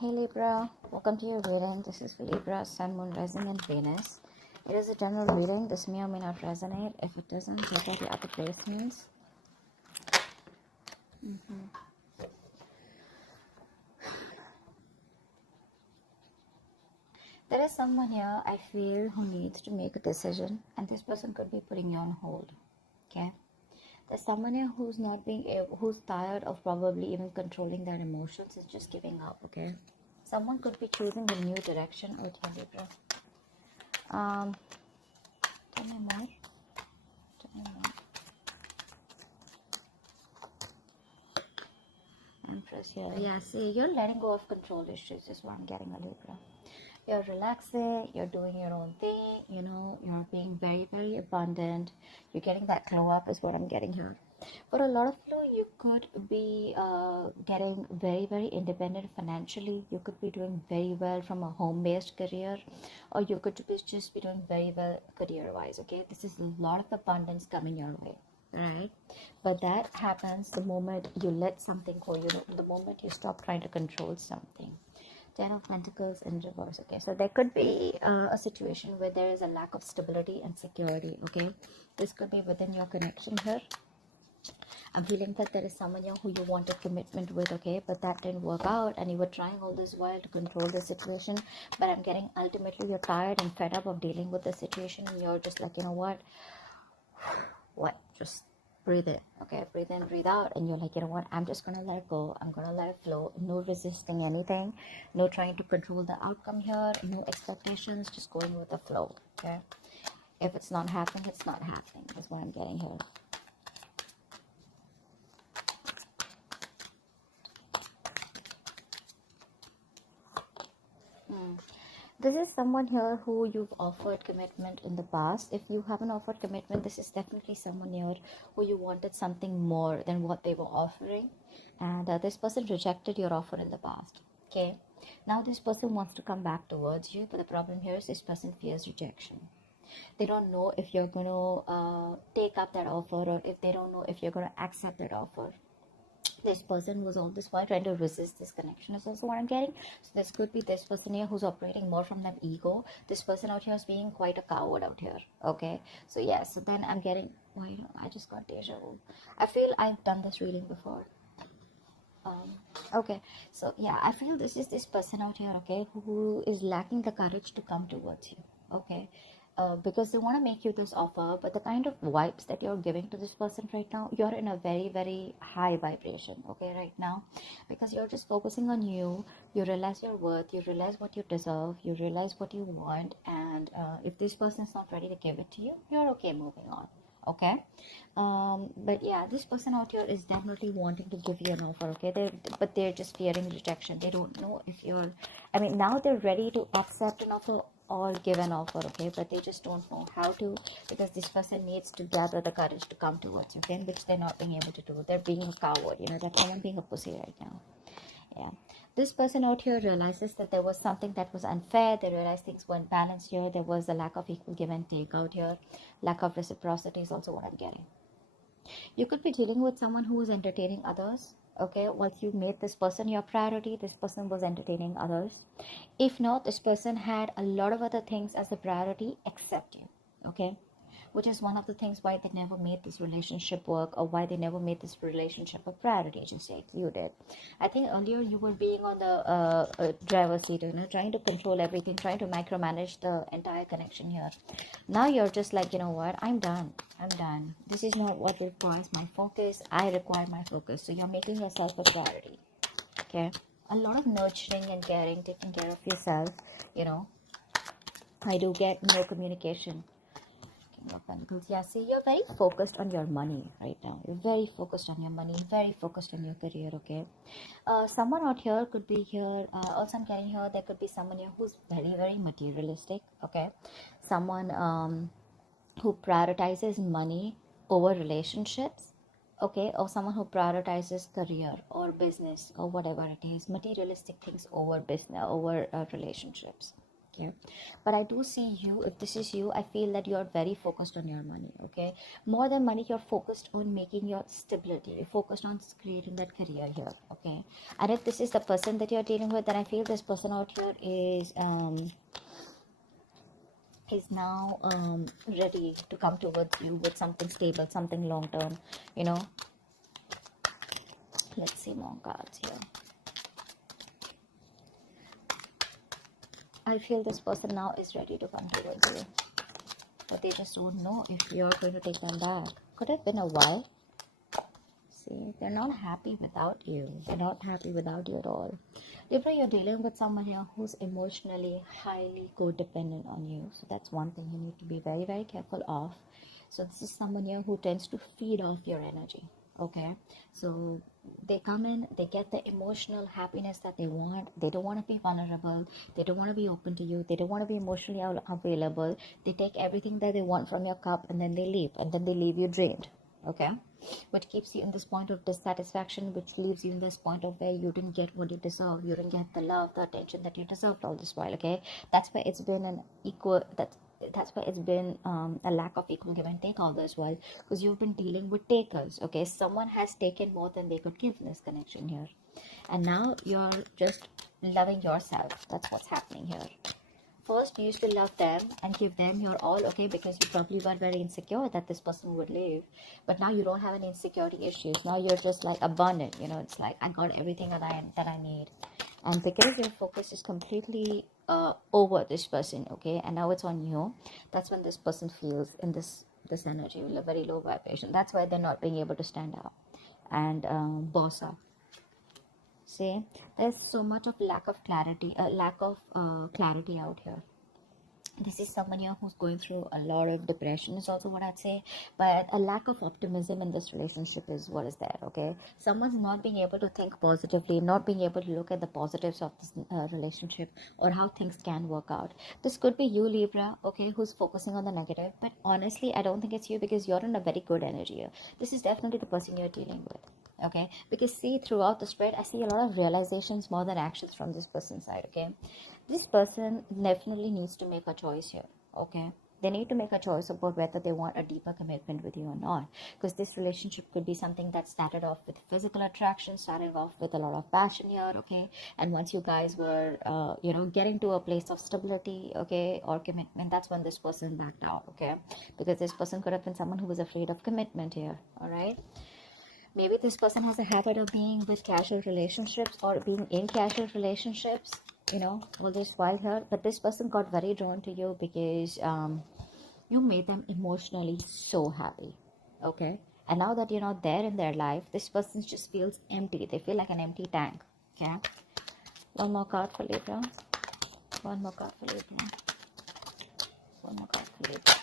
Hey Libra, welcome to your reading. This is for Libra, Sun, Moon, Rising, and Venus. It is a general reading. This may or may not resonate. If it doesn't, check out the other placements. There is someone here, I feel, who needs to make a decision, and this person could be putting you on hold. Okay? There's someone here who's not being able, who's tired of probably even controlling their emotions and just giving up. Okay? Someone could be choosing a new direction. Oh, tell Libra. Tell me more. Tell me more. Empress here. Yeah, see, you're letting go of control issues is what I'm getting, a Libra. You're relaxing, you're doing your own thing, you know, you're being very, very abundant. You're getting that glow up is what I'm getting here. For a lot of you, you could be getting very, very independent financially. You could be doing very well from a home-based career, or you could just be doing very well career-wise, okay? This is a lot of abundance coming your way. Right, but that happens the moment you let something go, you know, the moment you stop trying to control something. 10 of Pentacles in reverse. Okay, so there could be a situation where there is a lack of stability and security. Okay, this could be within your connection here. I'm feeling that there is someone here who you wanted commitment with, okay, but that didn't work out, and you were trying all this while to control the situation. But I'm getting ultimately you're tired and fed up of dealing with the situation, and you're just like, you know what, just breathe in, okay, breathe in, breathe out, and you're like, you know what, I'm just gonna let it go, I'm gonna let it flow. No resisting anything, no trying to control the outcome here, no expectations, just going with the flow. Okay, if it's not happening, it's not happening. That's what I'm getting here. This is someone here who you've offered commitment in the past. If you haven't offered commitment, this is definitely someone here who you wanted something more than what they were offering. And this person rejected your offer in the past. Okay. Now this person wants to come back towards you. But the problem here is this person fears rejection. They don't know if you're going to take up that offer, or if they don't know if you're going to accept that offer. This person was all this while trying to resist this connection is also what I'm getting. So this could be this person here who's operating more from that ego. This person out here is being quite a coward out here. Okay, so yeah, so then I'm getting, I just got deja vu. I feel I've done this reading before. Okay, so yeah, I feel this is this person out here, okay, who is lacking the courage to come towards you. Okay, because they want to make you this offer, but the kind of vibes that you're giving to this person right now, you're in a very, very high vibration, okay, right now, because you're just focusing on you. You realize your worth, you realize what you deserve, you realize what you want, and if this person is not ready to give it to you, you're okay moving on. Okay, but yeah, this person out here is definitely wanting to give you an offer, okay, but they're just fearing rejection. They don't know if you're, I mean, now they're ready to accept an offer or give an offer, okay, but they just don't know how to, because this person needs to gather the courage to come towards you, okay, which they're not being able to do. They're being a coward, you know, they're kind of being a pussy right now. Yeah, this person out here realizes that there was something that was unfair. They realize things weren't balanced here. There was a lack of equal give and take out here. Lack of reciprocity is also what I'm getting. You could be dealing with someone who is entertaining others. Okay, once you made this person your priority, this person was entertaining others. If not, this person had a lot of other things as a priority except you. Okay, which is one of the things why they never made this relationship work, or why they never made this relationship a priority, just like you did. I think earlier you were being on the driver's seat, you know, trying to control everything, trying to micromanage the entire connection here. Now you're just like, you know what, I'm done. This is not what requires my focus. I require my focus. So you're making yourself a priority. Okay, a lot of nurturing and caring, taking care of yourself, you know. I do get no communication. Of Pentacles. Yeah, see, you're very focused on your money right now. You're very focused on your money, very focused on your career, okay? Someone out here could be here. Also, I'm getting here, there could be someone here who's very, very materialistic, okay? Someone who prioritizes money over relationships, okay? Or someone who prioritizes career or business or whatever it is, materialistic things over business, over relationships, okay? But I do see you, if this is you, I feel that you're very focused on your money, okay? More than money, you're focused on making your stability. You're focused on creating that career here, okay? And if this is the person that you're dealing with, then I feel this person out here is now ready to come towards you with something stable, something long term, you know. Let's see more cards here. I feel this person now is ready to come towards you, but they just don't know if you're going to take them back. Could have been a while. See, they're not happy without you. They're not happy without you at all. Libra, you're dealing with someone here who's emotionally highly codependent on you. So that's one thing you need to be very, very careful of. So this is someone here who tends to feed off your energy. Okay, so they come in, they get the emotional happiness that they want. They don't want to be vulnerable. They don't want to be open to you. They don't want to be emotionally available. They take everything that they want from your cup and then they leave. And then they leave you drained. Okay, which keeps you in this point of dissatisfaction, which leaves you in this point of where you didn't get what you deserve. You didn't get the love, the attention that you deserved all this while. Okay, that's why it's been an equal, that's why it's been a lack of equal give and take all this while, because you've been dealing with takers. Okay, someone has taken more than they could give in this connection here, and now you're just loving yourself. That's what's happening here. First, you used to love them and give them your all, okay, because you probably were very insecure that this person would leave. But now you don't have any insecurity issues. Now you're just like abundant, you know. It's like, I got everything that I need. And because your focus is completely over this person, okay, and now it's on you, that's when this person feels in this energy, a very low vibration. That's why they're not being able to stand out and boss up. See, there's so much of lack of clarity out here. This is someone here who's going through a lot of depression is also what I'd say, but a lack of optimism in this relationship is what is there, okay? Someone's not being able to think positively, not being able to look at the positives of this relationship or how things can work out. This could be you, Libra, okay, who's focusing on the negative, but honestly, I don't think it's you, because you're in a very good energy here. This is definitely the person you're dealing with. Okay, because see, throughout the spread, I see a lot of realizations more than actions from this person's side. Okay, this person definitely needs to make a choice here. Okay, they need to make a choice about whether they want a deeper commitment with you or not, because this relationship could be something that started off with physical attraction, started off with a lot of passion here. Okay, and once you guys were getting to a place of stability, okay, or commitment, that's when this person backed out. Okay, because this person could have been someone who was afraid of commitment here. All right, maybe this person has a habit of being with casual relationships or being in casual relationships, all this while here. But this person got very drawn to you because you made them emotionally so happy. Okay, and now that you're not there in their life, this person just feels empty. They feel like an empty tank. Okay, one more card for Libra. One more card for Libra. One more card for Libra.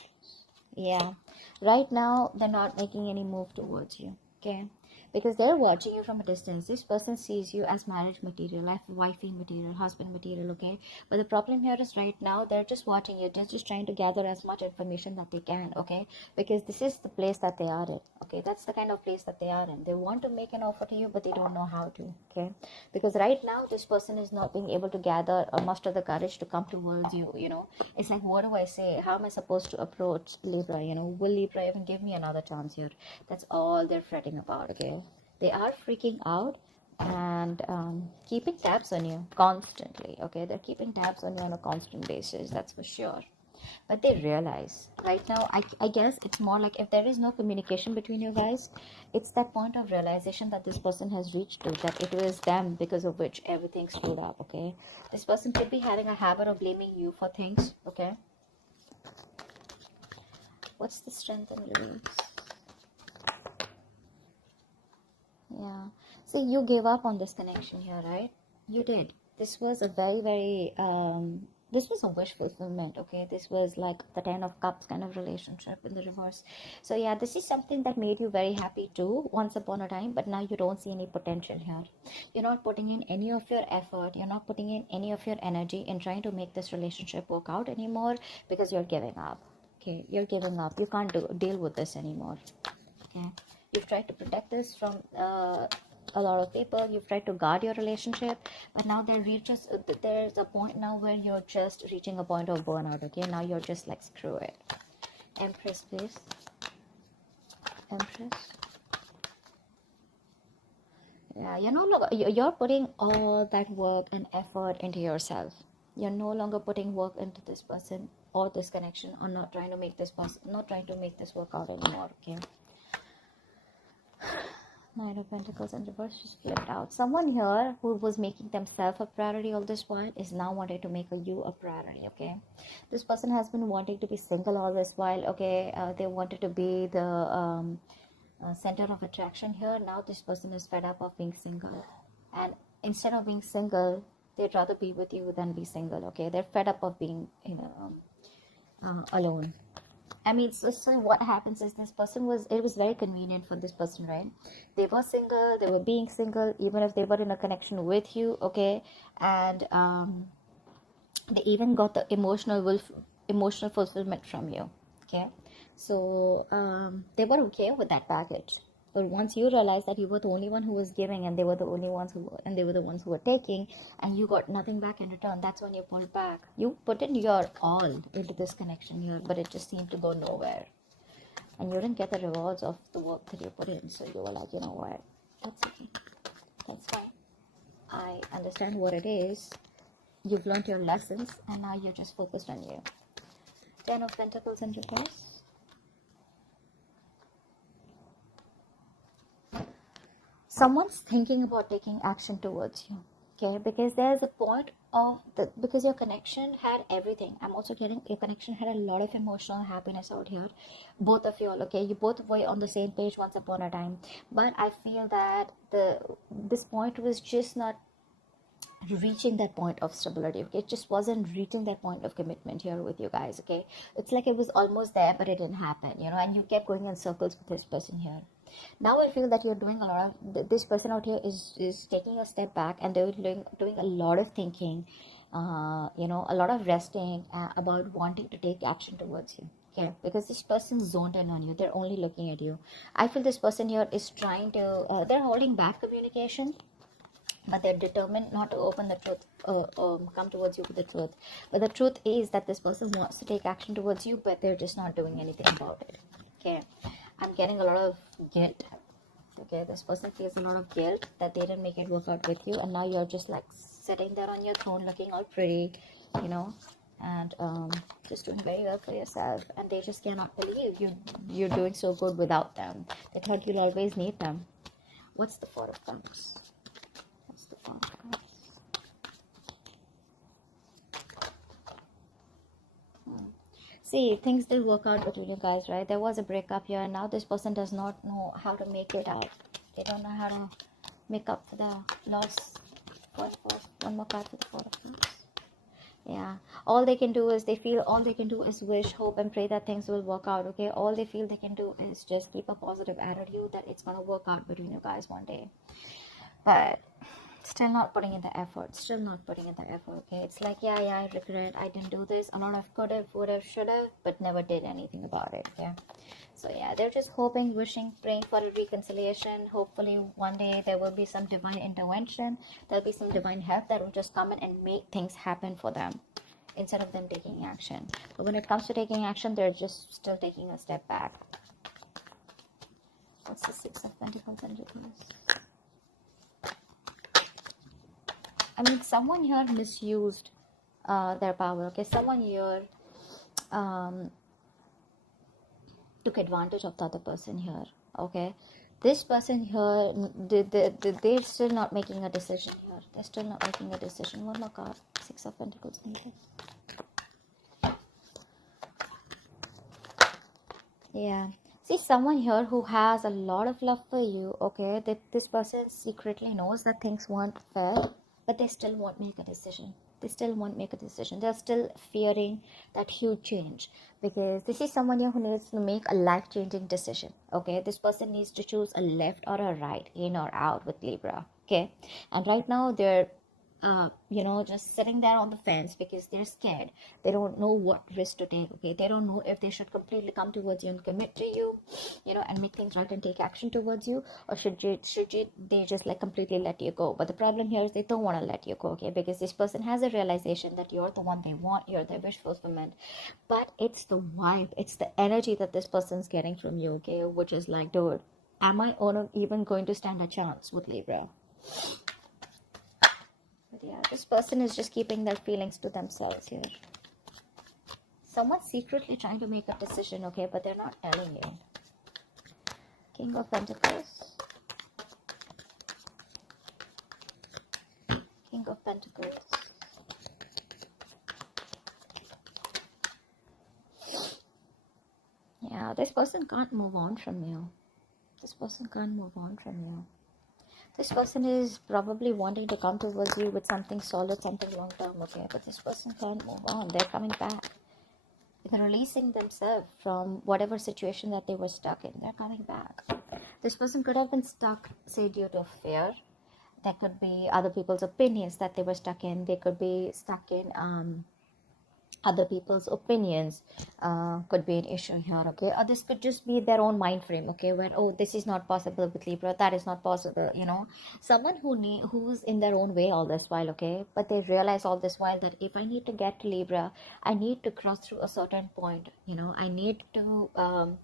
Yeah, right now they're not making any move towards you. Okay, because they're watching you from a distance. This person sees you as marriage material, wifey material, husband material. Okay, but the problem here is right now they're just watching you. They're just trying to gather as much information that they can. Okay, because this is the place that they are in. Okay, that's the kind of place that they are in. They want to make an offer to you, but they don't know how to. Okay, because right now this person is not being able to gather or muster the courage to come towards you. It's like, what do I say? How am I supposed to approach Libra? Will Libra even give me another chance here? That's all they're fretting about. Okay, they are freaking out and keeping tabs on you constantly. Okay, they're keeping tabs on you on a constant basis, that's for sure. But they realize right now, I guess it's more like, if there is no communication between you guys, it's that point of realization that this person has reached to, that it was them because of which everything screwed up. Okay, this person could be having a habit of blaming you for things. Okay, what's the strength and release? Yeah, see, you gave up on this connection here, right? You did. This was a very, very this was a wish fulfillment. Okay, this was like the 10 of cups kind of relationship in the reverse. So yeah, this is something that made you very happy too once upon a time, but now you don't see any potential here. You're not putting in any of your effort, you're not putting in any of your energy in trying to make this relationship work out anymore, because you're giving up. Okay, you're giving up. You can't deal with this anymore. Okay, you've tried to protect this from a lot of people. You've tried to guard your relationship, but now there's a point now where you're just reaching a point of burnout. Okay, now you're just like, screw it. Empress, please. Empress. Yeah, you're putting all that work and effort into yourself. You're no longer putting work into this person or this connection, or not trying to make this work out anymore. Okay. Nine of Pentacles in reverse just flipped out. Someone here who was making themselves a priority all this while is now wanting to make you a priority. Okay, this person has been wanting to be single all this while. Okay, they wanted to be the center of attraction here. Now this person is fed up of being single, and instead of being single, they'd rather be with you than be single. Okay, they're fed up of being alone. I mean, so what happens is it was very convenient for this person, right? They were single, they were being single, even if they were in a connection with you, okay? And they even got the emotional fulfillment from you, okay? So they were okay with that package. But once you realize that you were the only one who was giving, and they were the ones who were taking, and you got nothing back in return, that's when you pulled back. You put in your all into this connection here, but it just seemed to go nowhere. And you didn't get the rewards of the work that you put in. So you were like, you know what? That's okay. That's fine. I understand what it is. You've learned your lessons, and now you're just focused on you. 10 of Pentacles in reverse. Someone's thinking about taking action towards you, okay? Because there's a point of because your connection had everything. I'm also getting your connection had a lot of emotional happiness out here. Both of you all, okay? You both were on the same page once upon a time. But I feel that this point was just not reaching that point of stability. Okay, it just wasn't reaching that point of commitment here with you guys. Okay, it's like it was almost there, but it didn't happen, and you kept going in circles with this person here. Now I feel that you're doing a lot of this person out here is taking a step back, and they're doing a lot of thinking, a lot of resting about wanting to take action towards you. Okay, because this person's zoned in on you. They're only looking at you. I feel this person here is trying to they're holding back communication, but they're determined not to open the truth, come towards you with the truth. But the truth is that this person wants to take action towards you, but they're just not doing anything about it. Okay, I'm getting a lot of guilt. Okay, this person feels a lot of guilt that they didn't make it work out with you, and now you're just like sitting there on your throne looking all pretty, and just doing very well for yourself, and they just cannot believe you're doing so good without them. They thought you'll always need them. What's the Four of Cups? See, things did work out between you guys, right? There was a breakup here, and now this person does not know how to make it out. They don't know how to make up for the loss. One more card for the Four of Cups. Yeah, all they can do is wish, hope, and pray that things will work out. Okay, all they feel they can do is just keep a positive attitude that it's gonna work out between you guys one day. But still not putting in the effort. Okay, it's like, yeah, I regret I didn't do this. A lot of could have, would have, should have, but never did anything about it. Yeah, so yeah, they're just hoping, wishing, praying for a reconciliation. Hopefully one day there will be some divine intervention. There'll be some divine help that will just come in and make things happen for them instead of them taking action. But when it comes to taking action, they're just still taking a step back. What's the Six of Pentacles in reverse? I mean, someone here misused their power. Okay, someone here took advantage of the other person here. Okay, this person here, they're still not making a decision here. They're still not making a decision. One more card. Six of Pentacles. Yeah. See, someone here who has a lot of love for you. Okay, that this person secretly knows that things weren't fair, but they still won't make a decision. They're still fearing that huge change, because this is someone here who needs to make a life-changing decision. Okay, this person needs to choose a left or a right, in or out with Libra. Okay, and right now they're just sitting there on the fence because they're scared. They don't know what risk to take. Okay, they don't know if they should completely come towards you and commit to you, and make things right and take action towards you, or they just like completely let you go. But the problem here is they don't want to let you go. Okay, because this person has a realization that you're the one they want, you're their wish fulfillment, but it's the vibe, it's the energy that this person's getting from you. Okay, which is like, dude, am I even going to stand a chance with Libra? But yeah, this person is just keeping their feelings to themselves here. Someone's secretly trying to make a decision, okay, but they're not telling you. King of Pentacles. King of Pentacles. Yeah, this person can't move on from you. This person can't move on from you. This person is probably wanting to come towards you with something solid, something long term, okay? But this person can't move on. They're coming back. They're releasing themselves from whatever situation that they were stuck in. They're coming back. This person could have been stuck, say, due to fear. There could be other people's opinions that they were stuck in. They could be stuck in other people's opinions, could be an issue here, okay? Or this could just be their own mind frame, okay, where, oh, this is not possible with Libra, that is not possible, someone who's in their own way all this while, okay, but they realize all this while that if I need to get to Libra, I need to cross through a certain point, I need to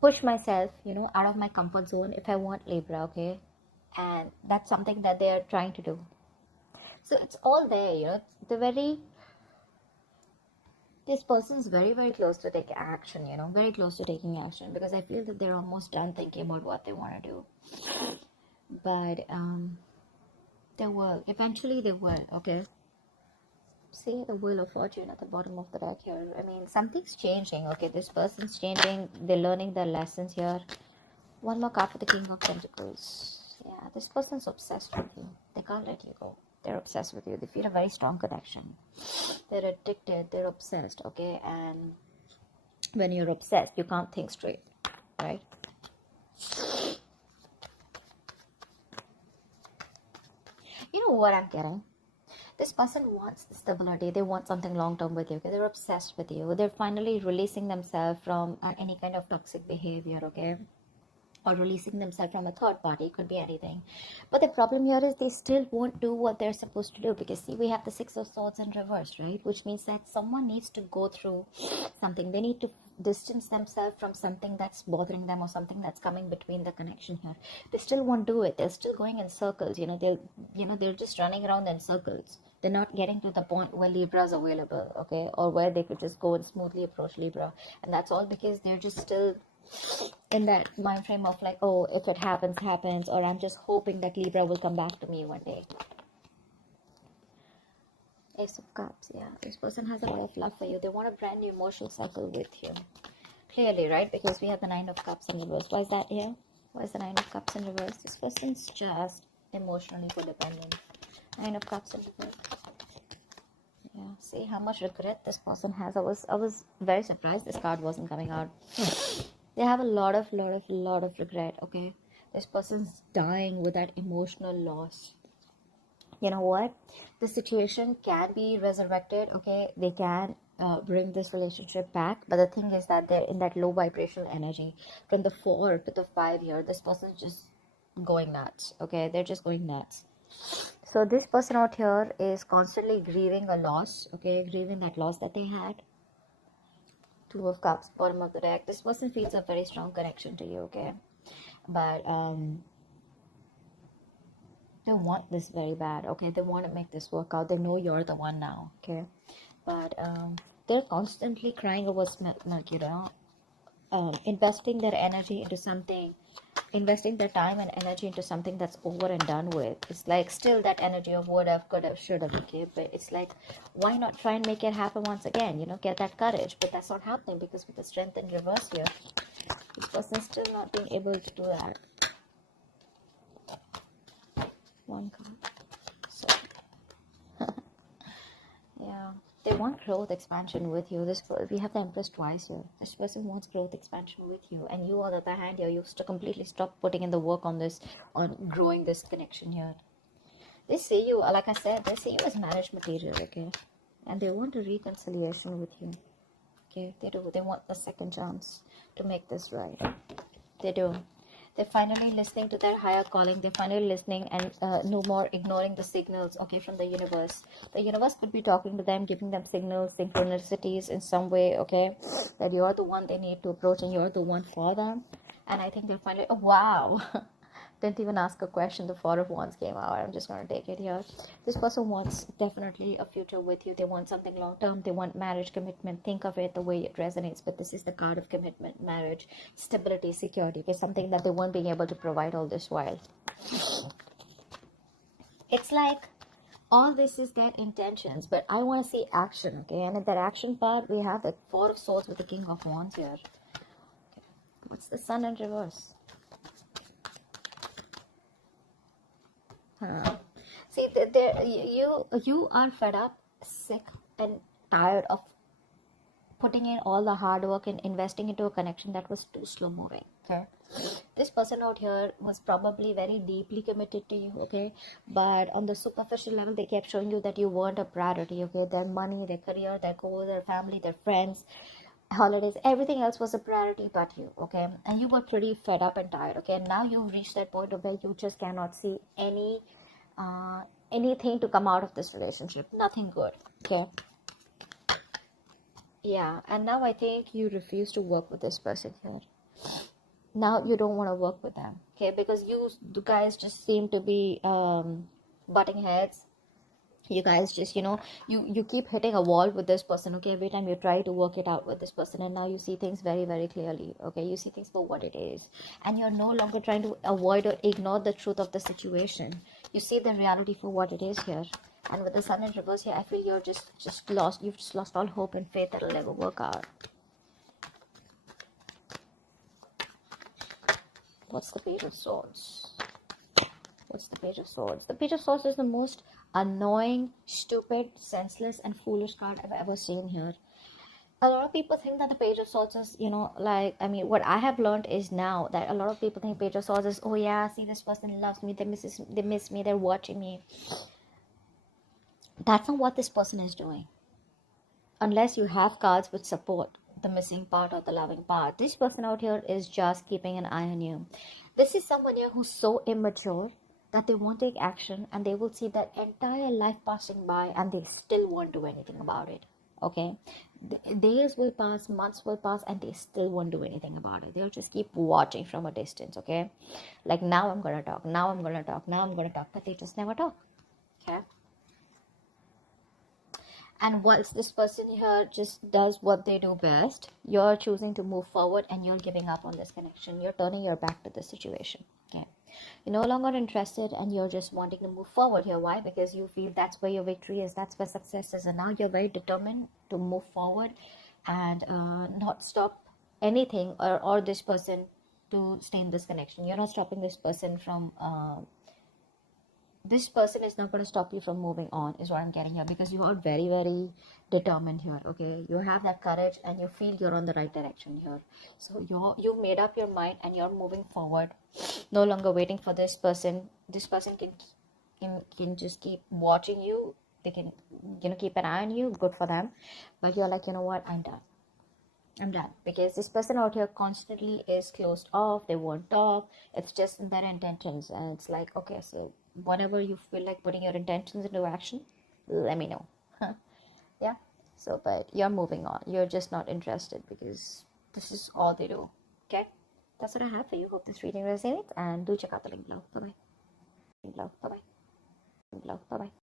push myself, out of my comfort zone if I want Libra, okay? And that's something that they are trying to do. So it's all there, this person is very, very close to take action, very close to taking action, because I feel that they're almost done thinking about what they want to do. But they will, eventually they will, okay? See the Wheel of Fortune at the bottom of the deck here. I mean, something's changing, okay? This person's changing, they're learning their lessons here. One more card for the King of Pentacles. Yeah, this person's obsessed with you. They can't let you go. They're obsessed with you. They feel a very strong connection. They're addicted. They're obsessed, okay? And when you're obsessed, you can't think straight, right? You know what I'm getting? This person wants the stability. They want something long-term with you, okay? They're obsessed with you. They're finally releasing themselves from any kind of toxic behavior, okay? Or releasing themselves from a third party. It could be anything. But the problem here is they still won't do what they're supposed to do, because see, we have the Six of Swords in reverse, right? Which means that someone needs to go through something. They need to distance themselves from something that's bothering them, or something that's coming between the connection here. They still won't do it. They're still going in circles. They're just running around in circles. They're not getting to the point where Libra is available, okay? Or where they could just go and smoothly approach Libra. And that's all because they're just still in that mind frame of like, oh, if it happens, happens, or I'm just hoping that Libra will come back to me one day. Ace of Cups, yeah. This person has a lot of love for you. They want a brand new emotional cycle with you. Clearly, right? Because we have the Nine of Cups in reverse. Why is that here? Why is the Nine of Cups in reverse? This person's just emotionally codependent. Nine of Cups in reverse. Yeah, see how much regret this person has. I was very surprised this card wasn't coming out. They have a lot of regret, okay? This person's dying with that emotional loss. You know what? The situation can be resurrected, okay? They can bring this relationship back. But the thing is that they're in that low vibrational energy. From the 4 to the 5 here, this person's just going nuts, okay? They're just going nuts. So this person out here is constantly grieving a loss, okay? Grieving that loss that they had. Two of Cups, bottom of the deck. This person feels a very strong connection to you, okay? But they want this very bad, okay? They want to make this work out. They know you're the one now, okay? But they're constantly crying over milk, investing their energy into something, investing their time and energy into something that's over and done with. It's like still that energy of would have, could have, should have, okay? But it's like, why not try and make it happen once again, get that courage? But that's not happening because with the Strength in reverse here, this person's still not being able to do that. One card. So yeah, they want growth expansion with you. We have the Empress twice here. This person wants growth expansion with you, and you on the other hand here, you have to completely stop putting in the work on growing this connection here. They see you, like I said, they see you as marriage material, okay? And they want a reconciliation with you, okay? They do. They want the second chance to make this right. They do. They're finally listening to their higher calling. They're finally listening and no more ignoring the signals, okay, from the universe. The universe could be talking to them, giving them signals, synchronicities in some way, okay, that you're the one they need to approach and you're the one for them. And I think they're finally, oh, wow. Didn't even ask a question. The Four of Wands came out. I'm just going to take it here. This person wants definitely a future with you. They want something long term. They want marriage, commitment. Think of it the way it resonates. But this is the card of commitment, marriage, stability, security. Okay, something that they weren't being able to provide all this while. It's like all this is their intentions, but I want to see action, okay? And in that action part, we have the Four of Swords with the King of Wands here. Okay. What's the Sun in reverse? See, you are fed up, sick, and tired of putting in all the hard work and investing into a connection that was too slow moving. Okay, this person out here was probably very deeply committed to you. Okay, but on the superficial level, they kept showing you that you weren't a priority. Okay, their money, their career, their goals, their family, their friends, holidays, everything else was a priority but you. Okay, and you were pretty fed up and tired. Okay, and now you've reached that point where you just cannot see anything to come out of this relationship. Nothing good. Okay, yeah, and now I think you refuse to work with this person here. Now you don't want to work with them, okay, because you guys just seem to be butting heads. You guys just, you keep hitting a wall with this person, okay? Every time you try to work it out with this person, and now you see things very, very clearly, okay? You see things for what it is, and you're no longer trying to avoid or ignore the truth of the situation. You see the reality for what it is here. And with the Sun in reverse here, I feel you're just lost. You've just lost all hope and faith that it'll ever work out. What's the Page of Swords? What's the Page of Swords? The Page of Swords is the most annoying, stupid, senseless, and foolish card I've ever seen here. A lot of people think that the Page of Swords is, what I have learned is now that a lot of people think Page of Swords is, oh yeah, see, this person loves me, they miss me, they're watching me. That's not what this person is doing. Unless you have cards which support the missing part or the loving part. This person out here is just keeping an eye on you. This is someone here who's so immature that they won't take action, and they will see that entire life passing by and they still won't do anything about it. Okay, days will pass, months will pass, and they still won't do anything about it. They'll just keep watching from a distance. Okay, like, now I'm gonna talk, now I'm gonna talk, now I'm gonna talk, but they just never talk. Okay, and once this person here just does what they do best, you're choosing to move forward and you're giving up on this connection. You're turning your back to the situation. Okay, you're no longer interested and you're just wanting to move forward here. Why? Because you feel that's where your victory is, that's where success is, and now you're very determined to move forward and not stop anything or this person to stay in this connection. You're not stopping this person from this person is not going to stop you from moving on, is what I'm getting here, because you are very, very determined here. Okay, you have that courage and you feel you're on the right direction here. So you've made up your mind and you're moving forward, no longer waiting for this person. This person can just keep watching you. They can keep an eye on you. Good for them. But you're like, you know what, I'm done, because this person out here constantly is closed off. They won't talk. It's just in their intentions, and it's like, okay, so whenever you feel like putting your intentions into action, let me know. Yeah, so, but you're moving on. You're just not interested because this is all they do. Okay, that's what I have for you. Hope this reading resonates, and do check out the link below. Bye bye.